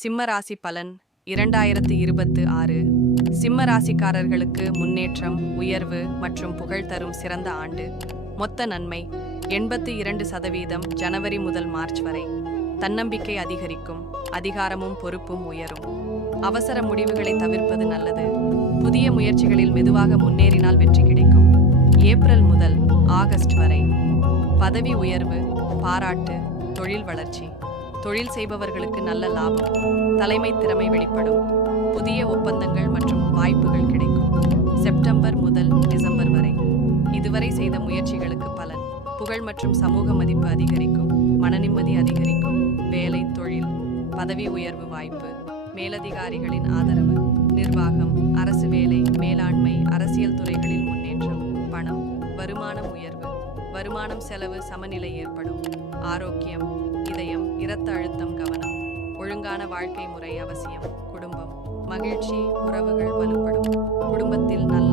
சிம்ம ராசி பலன் 2026. சிம்ம ராசிக்காரர்களுக்கு முன்னேற்றம், உயர்வு மற்றும் புகழ் தரும் சிறந்த ஆண்டு. மொத்த நன்மை 82% ஜனவரி முதல் மார்ச் வரை. தன்னம்பிக்கை அதிகரிக்கும், அதிகாரமும் பொறுப்பும் உயரும். அவசர முடிவுகளை தவிர்ப்பது நல்லது. புதிய முயற்சிகளில் மெதுவாக முன்னேறினால் வெற்றி கிடைக்கும். ஏப்ரல் முதல் ஆகஸ்ட் வரை பதவி உயர்வு, பாராட்டு, தொழில் வளர்ச்சி. தொழில் செய்பவர்களுக்கு நல்ல லாபம், தலைமை திறமை வெளிப்படும். புதிய ஒப்பந்தங்கள் மற்றும் வாய்ப்புகள் கிடைக்கும். செப்டம்பர் முதல் டிசம்பர் வரை இதுவரை செய்த முயற்சிகளுக்கு பலன். புகழ் மற்றும் சமூக மதிப்பு அதிகரிக்கும், மனநிம்மதி அதிகரிக்கும். வேலை, தொழில், பதவி உயர்வு வாய்ப்பு, மேலதிகாரிகளின் ஆதரவு. நிர்வாகம், அரசு வேலை, மேலாண்மை, அரசியல் துறைகளில் முன்னேற்றம். பணம், வருமானம் உயர்வு, வருமானம் செலவு சமநிலை ஏற்படும். ஆரோக்கியம், இதயம், இரத்த அழுத்தம் கவனம். ஒழுங்கான வாழ்க்கை முறை அவசியம். குடும்பம், மகிழ்ச்சி, உறவுகள் வலுப்படும். குடும்பத்தில் நல்ல